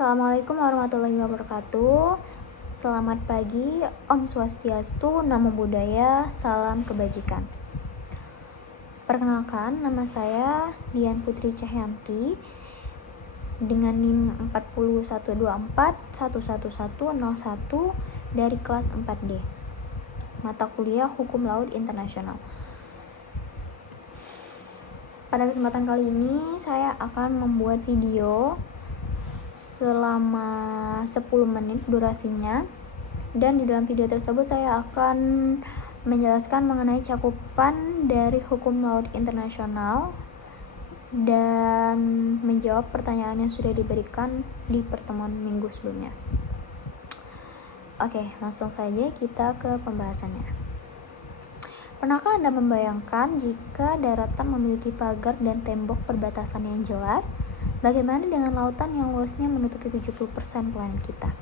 Assalamualaikum warahmatullahi wabarakatuh. Selamat pagi, Om Swastiastu, Namo Buddhaya, salam kebajikan. Perkenalkan, nama saya Dian Putri Cahyanti dengan NIM 40124111101 dari kelas 4D. Mata kuliah Hukum Laut Internasional. Pada kesempatan kali ini saya akan membuat video selama 10 menit durasinya, dan di dalam video tersebut saya akan menjelaskan mengenai cakupan dari hukum laut internasional dan menjawab pertanyaan yang sudah diberikan di pertemuan minggu sebelumnya. Oke, langsung saja kita ke pembahasannya. Pernahkah Anda membayangkan jika daratan memiliki pagar dan tembok perbatasan yang jelas? Bagaimana dengan lautan yang luasnya menutupi 70% planet kita?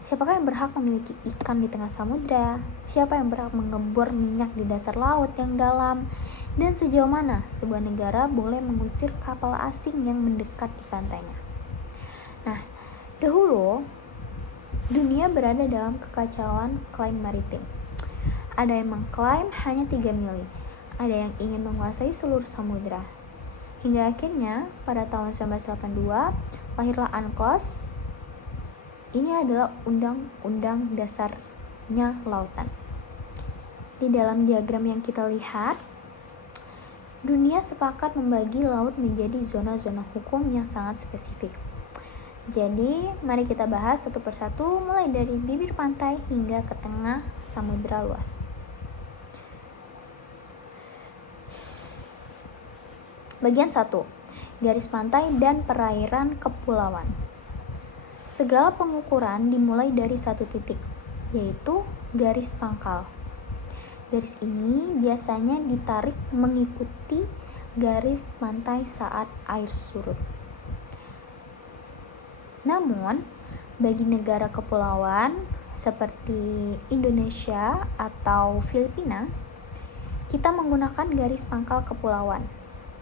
Siapakah yang berhak memiliki ikan di tengah samudra? Siapa yang berhak mengebor minyak di dasar laut yang dalam? Dan sejauh mana sebuah negara boleh mengusir kapal asing yang mendekat di pantainya? Nah, dahulu dunia berada dalam kekacauan klaim maritim. Ada yang mengklaim hanya 3 mili, ada yang ingin menguasai seluruh samudra. Hingga akhirnya pada tahun 1982 lahirlah UNCLOS. Ini adalah undang-undang dasarnya lautan. Di dalam diagram yang kita lihat, dunia sepakat membagi laut menjadi zona-zona hukum yang sangat spesifik. Jadi, mari kita bahas satu persatu mulai dari bibir pantai hingga ke tengah samudra luas. Bagian 1. Garis pantai dan perairan kepulauan. Segala pengukuran dimulai dari satu titik, yaitu garis pangkal. Garis ini biasanya ditarik mengikuti garis pantai saat air surut. Namun, bagi negara kepulauan seperti Indonesia atau Filipina, kita menggunakan garis pangkal kepulauan,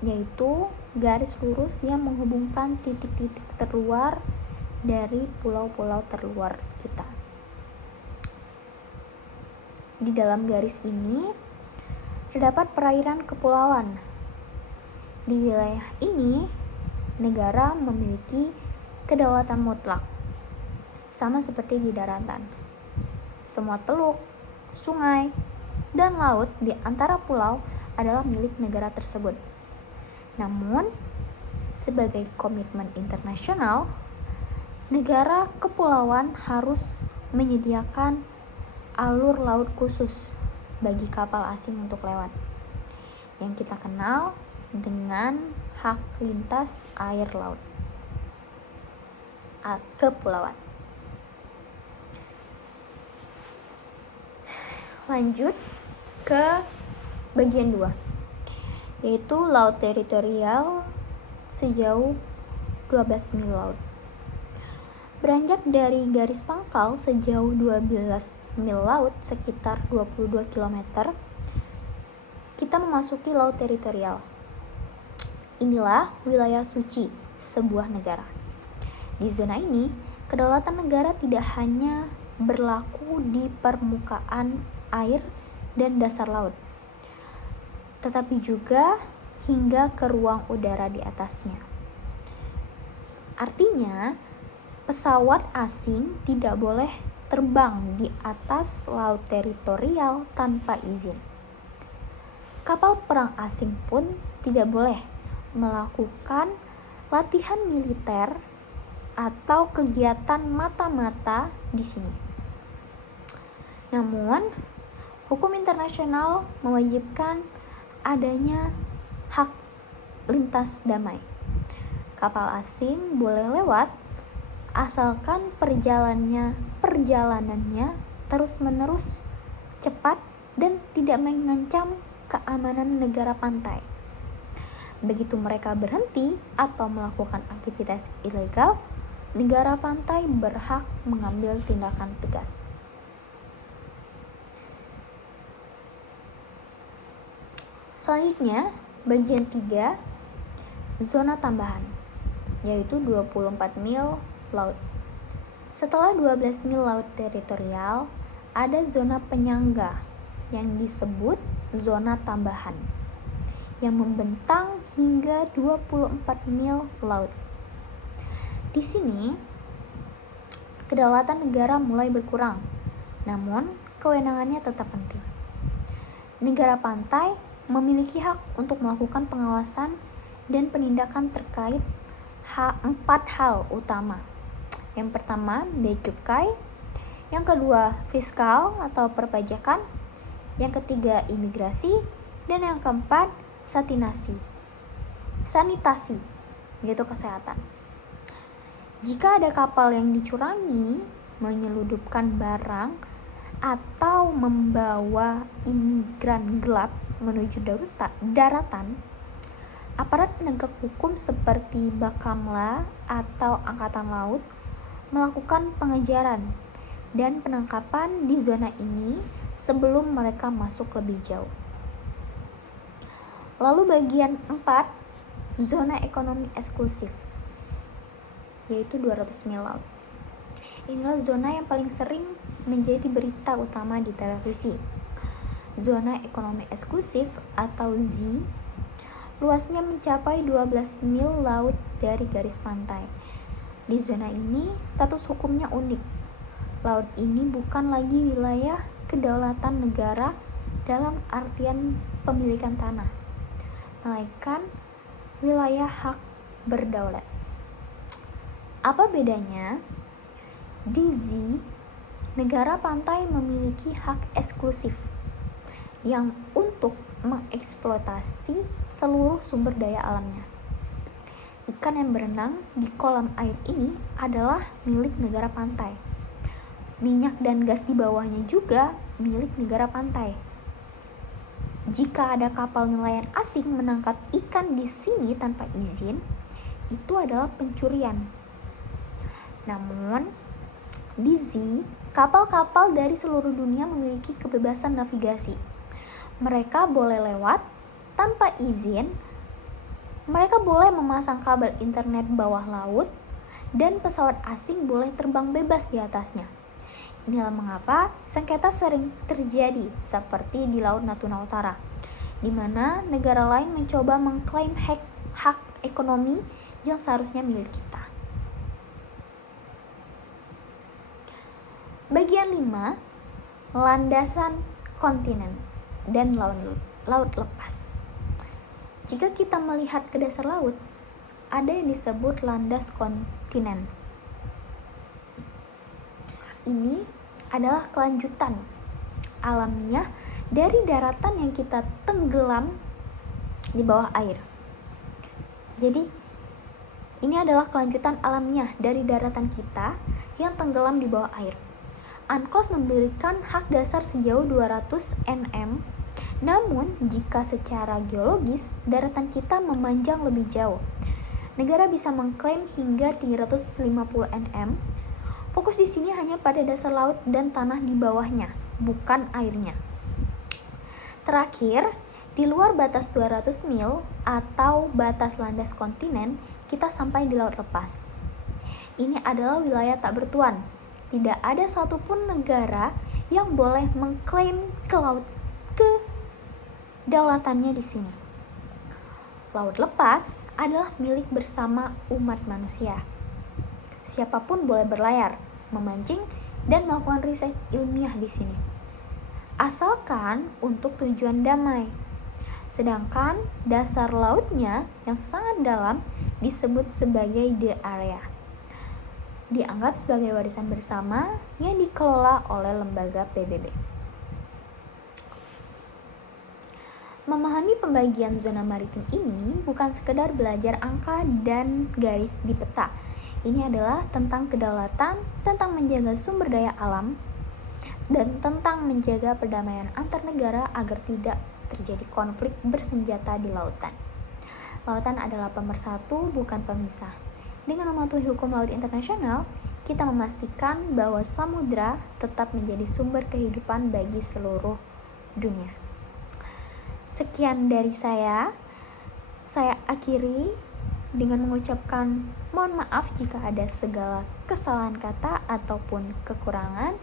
yaitu garis lurus yang menghubungkan titik-titik terluar dari pulau-pulau terluar kita. Di dalam garis ini terdapat perairan kepulauan. Di wilayah ini, negara memiliki kedaulatan mutlak, sama seperti di daratan. Semua teluk, sungai, dan laut di antara pulau adalah milik negara tersebut. Namun, sebagai komitmen internasional, negara kepulauan harus menyediakan alur laut khusus bagi kapal asing untuk lewat, yang kita kenal dengan hak lintas air laut kepulauan. Lanjut ke bagian 2, yaitu laut teritorial sejauh 12 mil laut. Beranjak dari garis pangkal sejauh 12 mil laut sekitar 22 km, kita memasuki laut teritorial. Inilah wilayah suci sebuah negara. Di zona ini, kedaulatan negara tidak hanya berlaku di permukaan air dan dasar laut, tetapi juga hingga ke ruang udara di atasnya. Artinya, pesawat asing tidak boleh terbang di atas laut teritorial tanpa izin. Kapal perang asing pun tidak boleh melakukan latihan militer atau kegiatan mata-mata di sini. Namun, hukum internasional mewajibkan adanya hak lintas damai. Kapal asing boleh lewat asalkan perjalanannya terus-menerus cepat dan tidak mengancam keamanan negara pantai. Begitu mereka berhenti atau melakukan aktivitas ilegal, negara pantai berhak mengambil tindakan tegas. Selanjutnya, bagian 3, zona tambahan, yaitu 24 mil laut. Setelah 12 mil laut teritorial, ada zona penyangga yang disebut zona tambahan yang membentang hingga 24 mil laut. Di sini, kedaulatan negara mulai berkurang, namun kewenangannya tetap penting. Negara pantai memiliki hak untuk melakukan pengawasan dan penindakan terkait 4 hal utama. Yang pertama, bea cukai. Yang kedua, fiskal atau perpajakan. Yang ketiga, imigrasi. Dan yang keempat, sanitasi, yaitu kesehatan. Jika ada kapal yang dicurangi, menyelundupkan barang, atau membawa imigran gelap menuju daratan, aparat penegak hukum seperti Bakamla atau Angkatan Laut melakukan pengejaran dan penangkapan di zona ini sebelum mereka masuk lebih jauh. Lalu bagian 4, zona ekonomi eksklusif, yaitu 200 mil laut. Inilah zona yang paling sering menjadi berita utama di televisi. Zona ekonomi eksklusif atau Z, luasnya mencapai 12 mil laut dari garis pantai. Di zona ini, status hukumnya unik. Laut ini bukan lagi wilayah kedaulatan negara dalam artian pemilikan tanah, melainkan wilayah hak berdaulat. Apa bedanya? Di Z, negara pantai memiliki hak eksklusif yang untuk mengeksploitasi seluruh sumber daya alamnya. Ikan yang berenang di kolam air ini adalah milik negara pantai. Minyak dan gas di bawahnya juga milik negara pantai. Jika ada kapal nelayan asing menangkap ikan di sini tanpa izin, itu adalah pencurian. Namun, di Z, kapal-kapal dari seluruh dunia memiliki kebebasan navigasi. Mereka boleh lewat tanpa izin, mereka boleh memasang kabel internet bawah laut, dan pesawat asing boleh terbang bebas di atasnya. Inilah mengapa sengketa sering terjadi seperti di Laut Natuna Utara, di mana negara lain mencoba mengklaim hak ekonomi yang seharusnya milik kita. Bagian 5, landasan kontinen dan laut lepas. Jika kita melihat ke dasar laut, ada yang disebut landas kontinen. Ini adalah kelanjutan alamiah dari daratan yang kita tenggelam di bawah air. Jadi, ini adalah kelanjutan alamiah dari daratan kita yang tenggelam di bawah air. UNCLOS memberikan hak dasar sejauh 200 nm, namun jika secara geologis daratan kita memanjang lebih jauh, negara bisa mengklaim hingga 350 nm. Fokus di sini hanya pada dasar laut dan tanah di bawahnya, bukan airnya. Terakhir, di luar batas 200 mil atau batas landas kontinen, kita sampai di laut lepas. Ini adalah wilayah tak bertuan. Tidak ada satupun negara yang boleh mengklaim kedaulatannya di sini. Laut lepas adalah milik bersama umat manusia. Siapapun boleh berlayar, memancing, dan melakukan riset ilmiah di sini, asalkan untuk tujuan damai. Sedangkan dasar lautnya yang sangat dalam disebut sebagai the area, dianggap sebagai warisan bersama yang dikelola oleh lembaga PBB. Memahami pembagian zona maritim ini bukan sekedar belajar angka dan garis di peta. Ini adalah tentang kedaulatan, tentang menjaga sumber daya alam, dan tentang menjaga perdamaian antar negara agar tidak terjadi konflik bersenjata di lautan. Lautan adalah pemersatu, bukan pemisah. Dengan mematuhi hukum laut internasional, kita memastikan bahwa samudra tetap menjadi sumber kehidupan bagi seluruh dunia. Sekian dari saya akhiri dengan mengucapkan mohon maaf jika ada segala kesalahan kata ataupun kekurangan.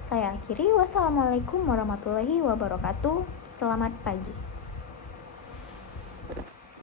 Saya akhiri. Wassalamualaikum warahmatullahi wabarakatuh. Selamat pagi.